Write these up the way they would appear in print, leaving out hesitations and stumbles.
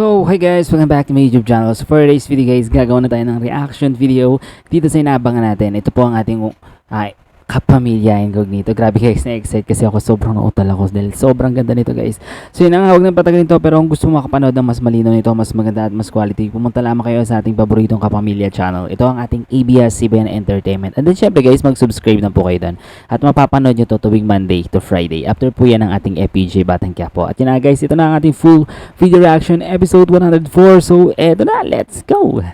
So, hi guys! Welcome back to my YouTube channel. So, for today's video guys, gagawa na tayo ng reaction video dito sa inaabangan natin. Ito po ang ating kapamilya incognito. Grabe guys, na-excite kasi ako. Sobrang nautal ako dahil sobrang ganda nito guys. So, yun nga, huwag nang patagalin ito. Pero kung gusto mo makapanood ng mas malinaw nito, mas maganda at mas quality, pumunta lamang kayo sa ating paboritong kapamilya channel. Ito ang ating ABS-CBN Entertainment. And then syempre guys, mag-subscribe na po kayo doon. At mapapanood nyo to tuwing Monday to Friday. After po yan ang ating FPJ Batang Quiapo. At yun na guys, ito na ang ating full video reaction episode 104. So, eto na, let's go!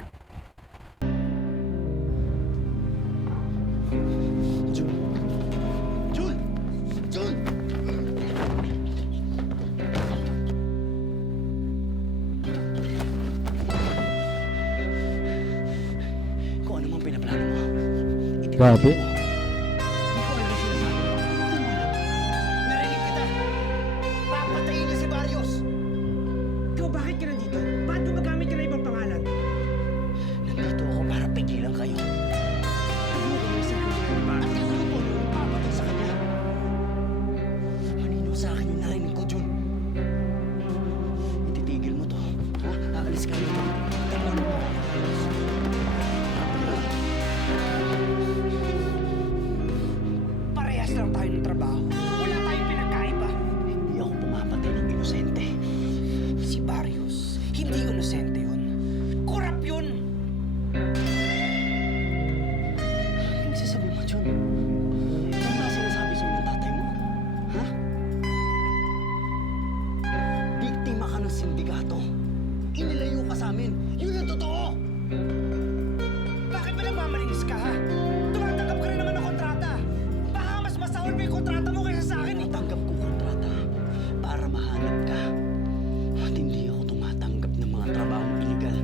Grabe. Narinig kita! Papatayin niya si Barrios! Ikaw, bakit ka nandito? Bakit gumagamit ka ng ibang pangalan? Nandito ako para pigilan kayo. Huwag mo isang kulihan ba? At ito po yung papatay sa kanya. Manino sa akin yung narinig ko, Jun. Ititigil mo to. Ha? Aalis ka nito. Tawag mo. Parehas lang tayo ng trabaho. Wala tayong pinagkaiba. Hindi ako pumapatay ng inosente. Si Barrios, hindi inosente yun. Korap yun! Ano nagsasabi mo, Jun? Ano ba sinasabi sa'yo ng tatay mo? Ha? Biktima ka ng sindikato. Inilayo ka sa amin. Yun ang totoo! Bakit ba nagmamalinis ka, ha? Tumatanggap ka rin naman ng kontrata. Baka mas masahol pa yung kontrata mo kaysa sa akin. Natanggap ko kontrata para mahanap ka. At hindi ako tumatanggap ng mga trabahong illegal.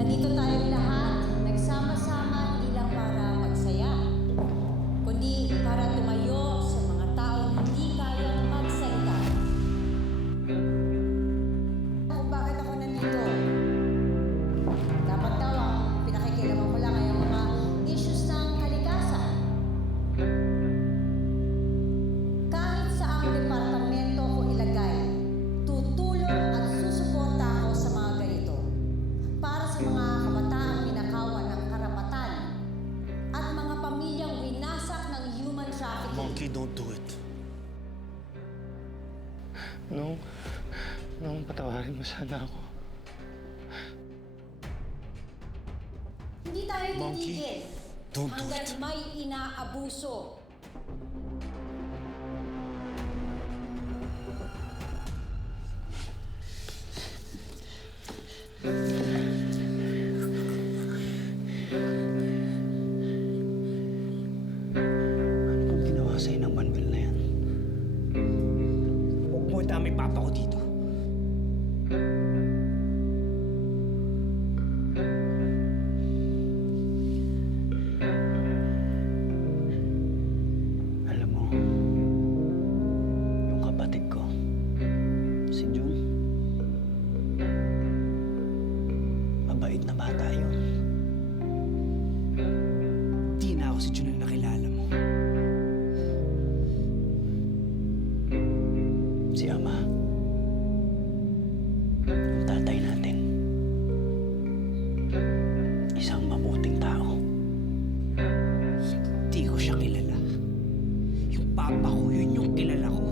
Nandito tayong lahat, nagsama-sama hindi lang para magsaya, kundi para tumayo sa mga taong hindi kayang magsalita. Kung bakit ako nandito? Dapat daw ang pinakikilaman ko lang ay ang mga issues ng kalikasan. Kahit saang departamento ko ilagay, tutulong at susuporta ako sa mga ganito. Para sa mga kabataang ninakawan ng karapatan at mga pamilyang winasak ng human trafficking. Monkey, don't do it. Nung patawarin mo sana ako. Hindi tayo Monkey, titigil don't do hanggang it. may inaabuso. Ano bang ginawa sa'yo ng Manuel na yan? Huwag mo dami papa ko dito. Alam mo, yung kapatid ko, si Jun, mabait na bata yun. Di na ako si Jun na nakilala mo. Si Ama, yung tatay natin, isang mabuting tao. Hindi ko siya kilala. Yung papa ko, yun yung kilala ko.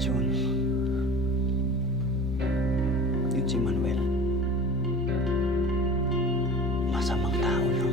Jun, yun si Manuel. Masamang tao lang.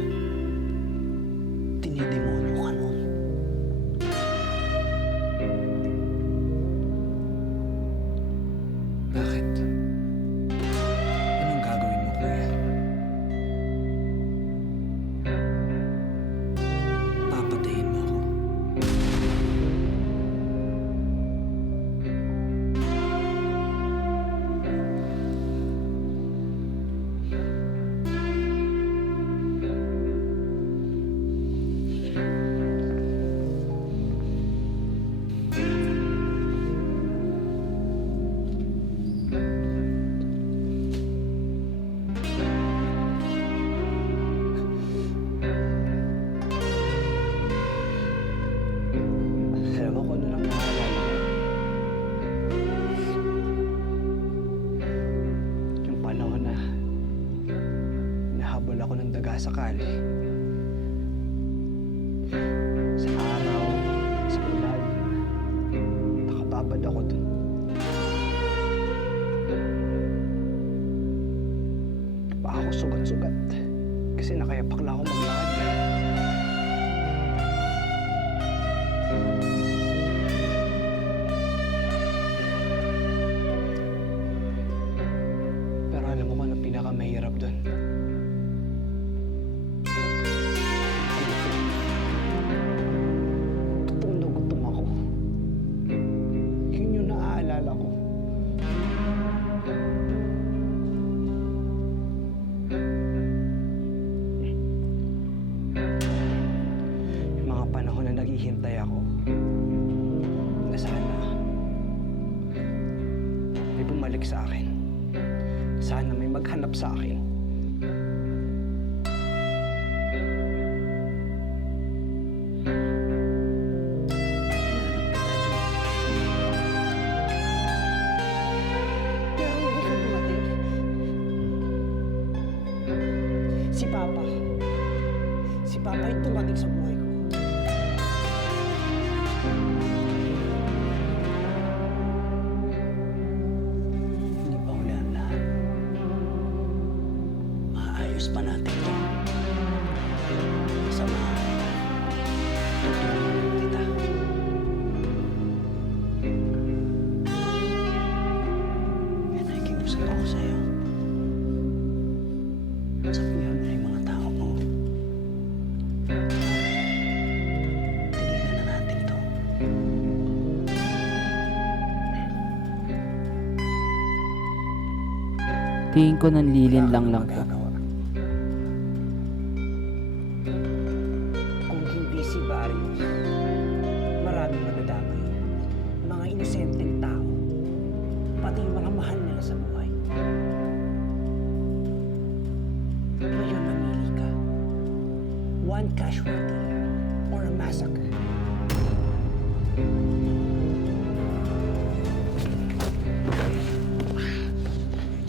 akong daga sa kali. Sa araw, sa ulan, nakababad ako dun. Pa ako sugat-sugat kasi nakayapak lang ako maglakad. Pero alam mo kung ano pinakamahirap dun? Gutom na gutom ako. Yun yung naaalala ko. Yung mga panahon na naghihintay ako na sana may bumalik sa akin. Sana may maghanap sa akin. Pero hindi ka dumating. Si Papa. Si Papa yung tumating sa buhay ko. Hindi pa huli ang lahat. Maayos pa natin ito. Samahan kita. Tutulungan kita. Yan, nakikiusap ako sa'yo. Sabihan mo na yung mga tao mo. Tigilan na natin ito. Tingin ko nanlilin Wala lang kang lang to. magagawa. Kung hindi si Barrios, maraming madadamay. Mga inosenteng tao. Pati yung mga mahal nila sa buhay. Ngayon mamili ka. One casualty or a massacre.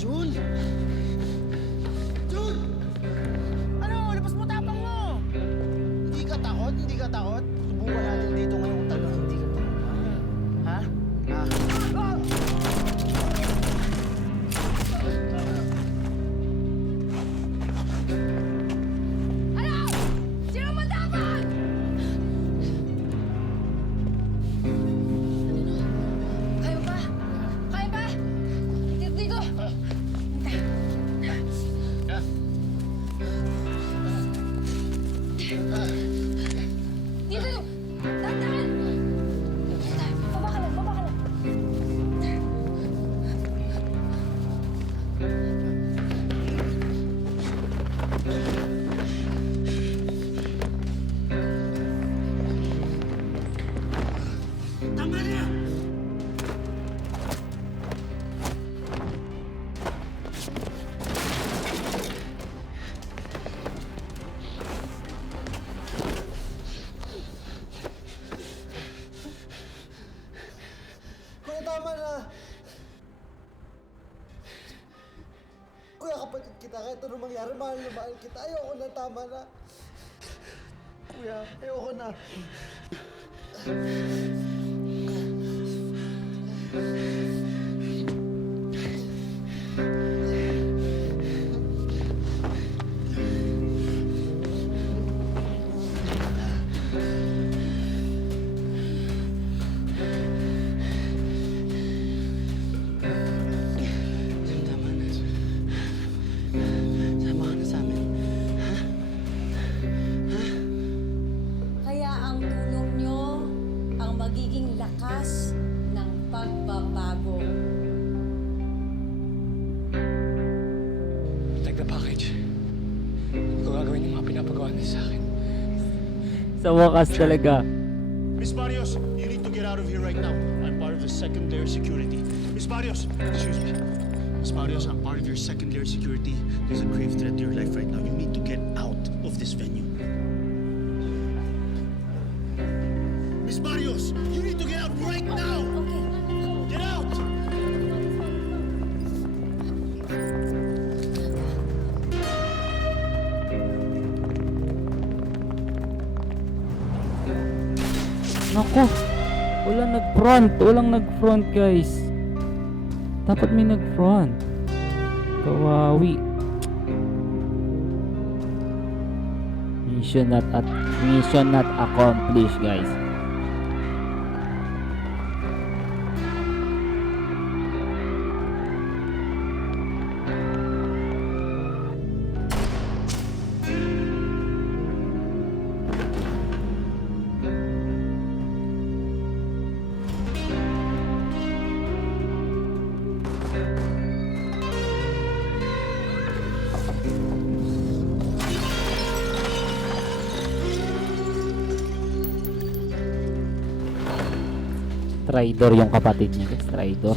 Jun! Jun! Ano? Labas mo tapang mo! Hindi ka takot? Hindi ka takot? Subukan natin dito ngayon kung talagang hindi ka takot. Ha? Ha? Ah! Ano? Sino matapang? Kaya ba? Kaya ba? Dito, dito. Dito. Dandan. Baba ka lang, baba ka lang. Tama na yan! Kuya, tama na! Kuya, kapatid kita, kahit anong mangyari, mahal na mahal kita. Ayoko na, tama na. Kuya, ayoko na. Tama na. Sama ka na sa amin. Kaya ang tulong nyo ang magiging lakas ng pagbabago. Take the package. Hindi ko gagawin yung mga pinapagawa niya sa akin. Sa wakas talaga. Miss Barrios, you need to get out of here right now. I'm part of the second layer security. Miss Barrios, excuse me. Miss Barrios, I'm part of your second layer security. There's a grave threat to your life right now. You need to get out of this venue. Miss Barrios, you need to get out right now! Okay. Get out! Nako, walang nag-front guys. Dapat may nag-front. Kawawi. Mission not accomplished guys. Traitor yung kapatid niya guys, traitor.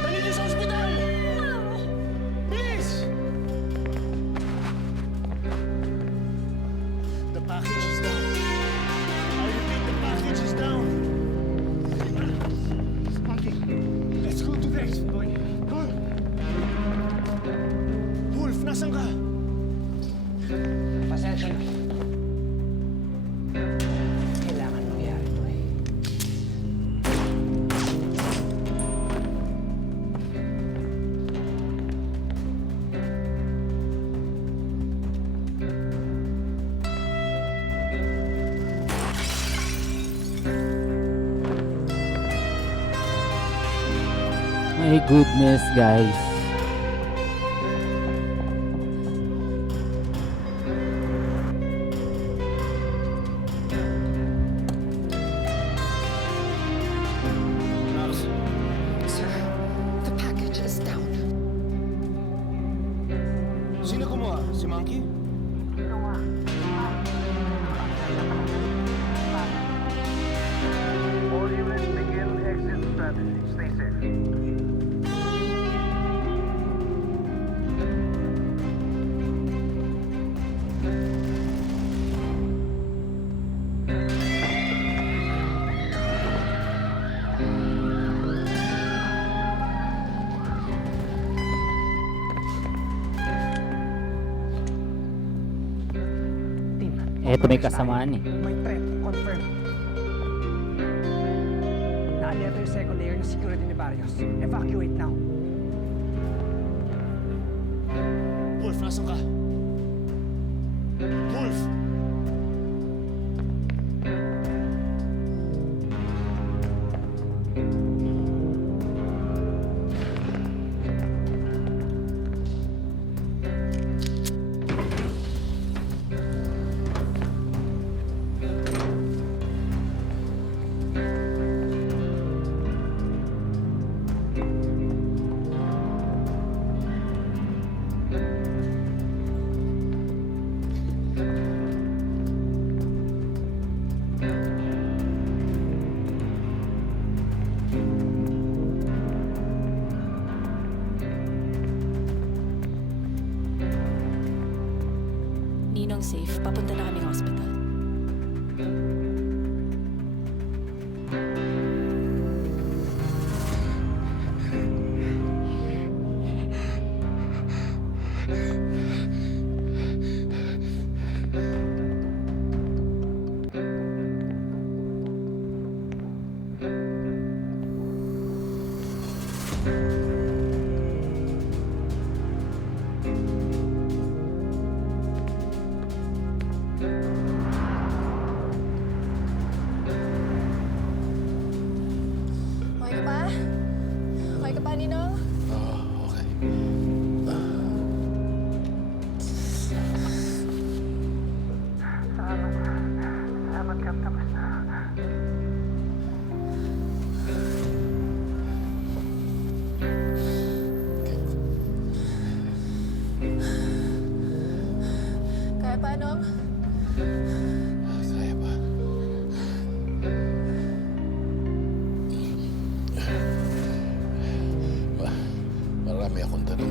Dali niyo sa ospital! Bilis! The package is down. I repeat, the package is down. Monkey, let's go to the exit, boy. Come on. Wolf, nasan ka? Pasensya na. Kailangan mangyari ito eh. My goodness guys. Sir, the package is down. Sino kumuha? Si Monkey? All units begin exit strategy. Stay safe. Team, Eto may kasamaan eh. may threat. Confirm. Na-alert yung second layer ng security ni Barrios. Evacuate now. Wolf, nasan ka? Wolf! Ninong safe, papunta na kaming hospital. Okay ka pa? Okay ka pa, Ninong? Okay. Salamat, Cap. Tapos na. Kaya pa, Nong? Kaya ba? Marami akong tanong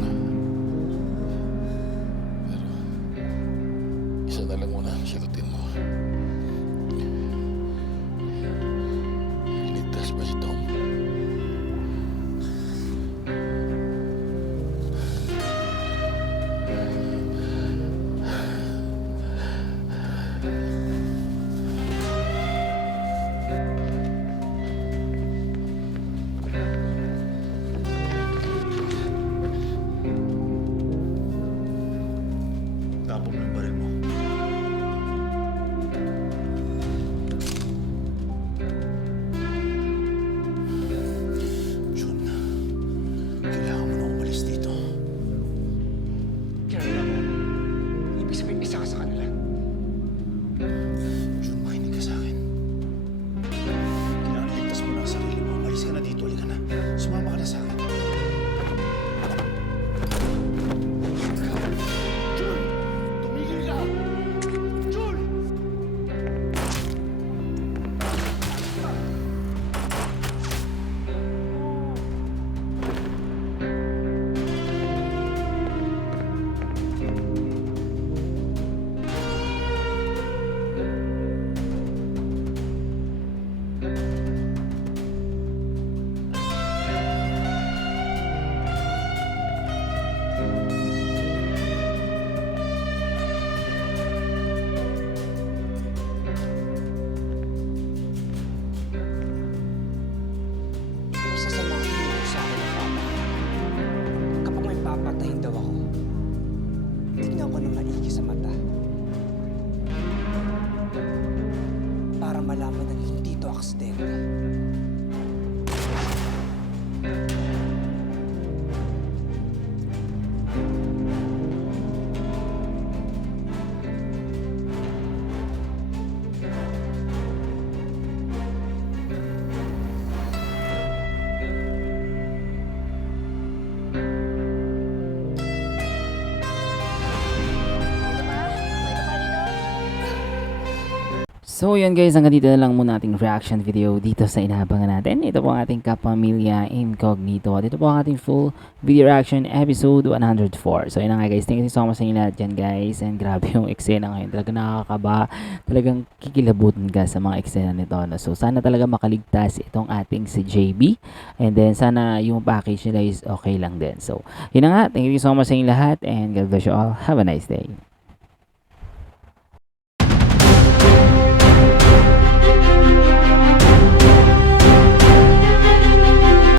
So yun guys, hanggang dito na lang muna ating reaction video dito sa inaabangan natin. Ito po ang ating Kapamilya Incognito. Dito po ang ating full video reaction episode 104. So yun na nga guys, thank you so much sa inyo lahat dyan guys. And grabe yung eksena ngayon, talaga nakakaba. Talagang kikilabutan ka sa mga eksena nito. No? So sana talaga makaligtas itong ating si JB. And then sana yung package nila is okay lang din. So yun na nga, thank you so much sa inyo lahat. And God bless you all. Have a nice day.